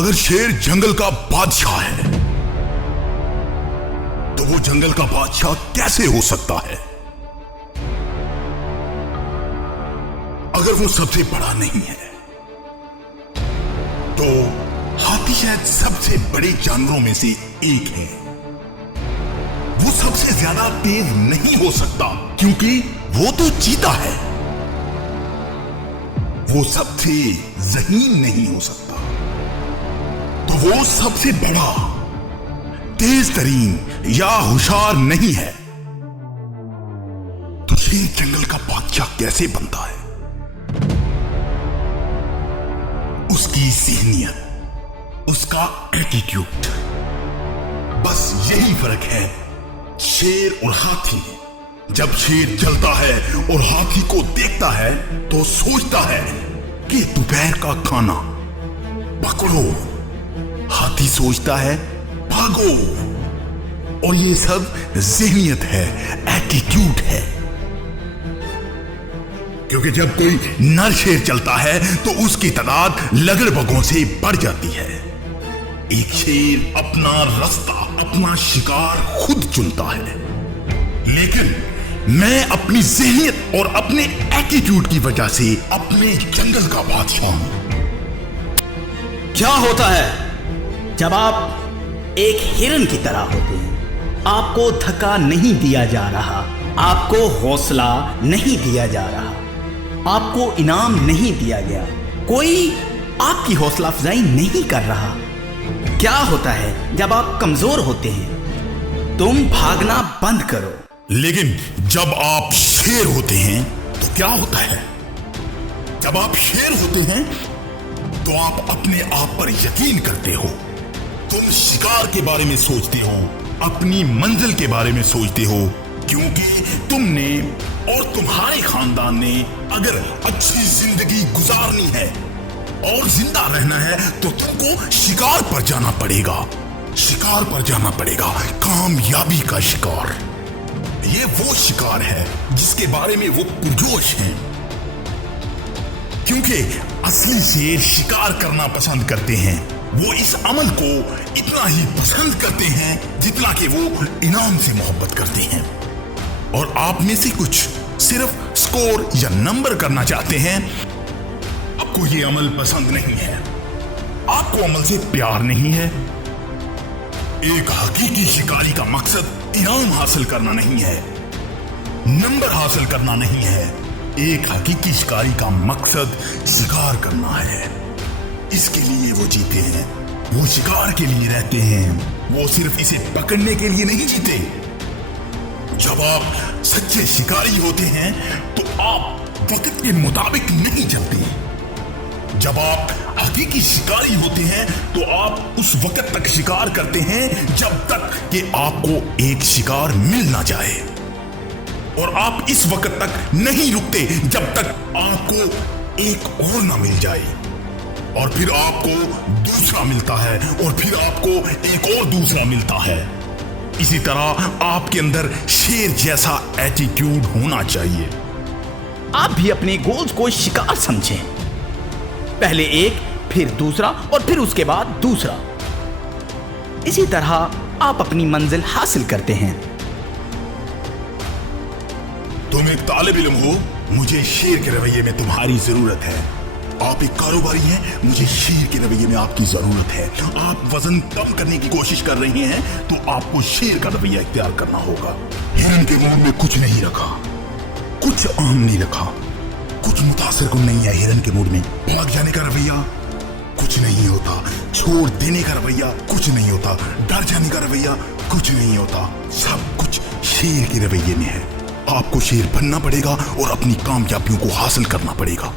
अगर शेर जंगल का बादशाह है तो वो जंगल का बादशाह कैसे हो सकता है? अगर वो सबसे बड़ा नहीं है तो हाथी शायद सबसे बड़े जानवरों में से एक है। वो सबसे ज्यादा तेज नहीं हो सकता क्योंकि वो तो चीता है। वो सबसे ज़हीन नहीं हो सकता तो वो सबसे बड़ा, तेज तरीन या होशियार नहीं है। तो शेर जंगल का बादशाह कैसे बनता है? उसकी ज़हनियत, उसका एटीट्यूड, बस यही फर्क है शेर और हाथी में। जब शेर चलता है और हाथी को देखता है तो सोचता है कि दोपहर का खाना पकड़ो, हाथी सोचता है भागो। और ये सब ज़हनियत है, एटीट्यूड है। क्योंकि जब कोई नर शेर चलता है तो उसकी तादाद लगड़बगों से बढ़ जाती है। एक शेर अपना रास्ता, अपना शिकार खुद चुनता है। लेकिन मैं अपनी ज़हनियत और अपने एटीट्यूड की वजह से अपने जंगल का बादशाह हूं। क्या होता है जब आप एक हिरन की तरह होते हैं? आपको धक्का नहीं दिया जा रहा, आपको हौसला नहीं दिया जा रहा, आपको इनाम नहीं दिया गया, कोई आपकी हौसला अफजाई नहीं कर रहा। क्या होता है जब आप कमजोर होते हैं? तुम भागना बंद करो। लेकिन जब आप शेर होते हैं तो क्या होता है? जब आप शेर होते हैं तो आप अपने आप पर यकीन करते हो। तुम शिकार के बारे में सोचते हो, अपनी मंजिल के बारे में सोचते हो, क्योंकि तुमने और तुम्हारे खानदान ने अगर अच्छी जिंदगी गुजारनी है और जिंदा रहना है तो तुमको शिकार पर जाना पड़ेगा। शिकार पर जाना पड़ेगा, कामयाबी का शिकार। ये वो शिकार है जिसके बारे में वो पुरजोश हैं, क्योंकि असली शेर शिकार करना पसंद करते हैं। वो इस अमल को इतना ही पसंद करते हैं जितना कि वो इनाम से मोहब्बत करते हैं। और आप में से कुछ सिर्फ स्कोर या नंबर करना चाहते हैं। आपको ये अमल पसंद नहीं है, आपको अमल से प्यार नहीं है। एक हकीकी शिकारी का मकसद इनाम हासिल करना नहीं है, नंबर हासिल करना नहीं है। एक हकीकी शिकारी का मकसद शिकार करना है। इसके लिए वो जीते हैं, वो शिकार के लिए रहते हैं, वो सिर्फ इसे पकड़ने के लिए नहीं जीते। जब आप सच्चे शिकारी होते हैं तो आप वक्त के मुताबिक नहीं चलते। जब आप हकीकी शिकारी होते हैं तो आप उस वक्त तक शिकार करते हैं जब तक कि आपको एक शिकार मिल ना जाए। और आप इस वक्त तक नहीं रुकते जब तक आपको एक और ना मिल जाए। और फिर आपको दूसरा मिलता है और फिर आपको एक और दूसरा मिलता है। इसी तरह आपके अंदर शेर जैसा एटीट्यूड होना चाहिए। आप भी अपने गोल्स को शिकार समझें। पहले एक, फिर दूसरा और फिर उसके बाद दूसरा। इसी तरह आप अपनी मंजिल हासिल करते हैं। तुम एक तालिब इल्म हो, मुझे शेर के रवैये में तुम्हारी जरूरत है। आप एक कारोबारी हैं, मुझे शेर के रवैये में आपकी जरूरत है। आप वजन कम करने की कोशिश कर रहे हैं तो आपको शेर का रवैया इख्तियार करना होगा। हिरन के मूड में कुछ नहीं रखा, कुछ आम नहीं रखा, कुछ मुतासिर कुन नहीं है। हिरन के मूड में भाग जाने का रवैया कुछ नहीं होता, छोड़ देने का रवैया कुछ नहीं होता, डर जाने का रवैया कुछ नहीं होता। सब कुछ शेर के रवैये में है। आपको शेर बनना पड़ेगा और अपनी कामयाबियों को हासिल करना पड़ेगा।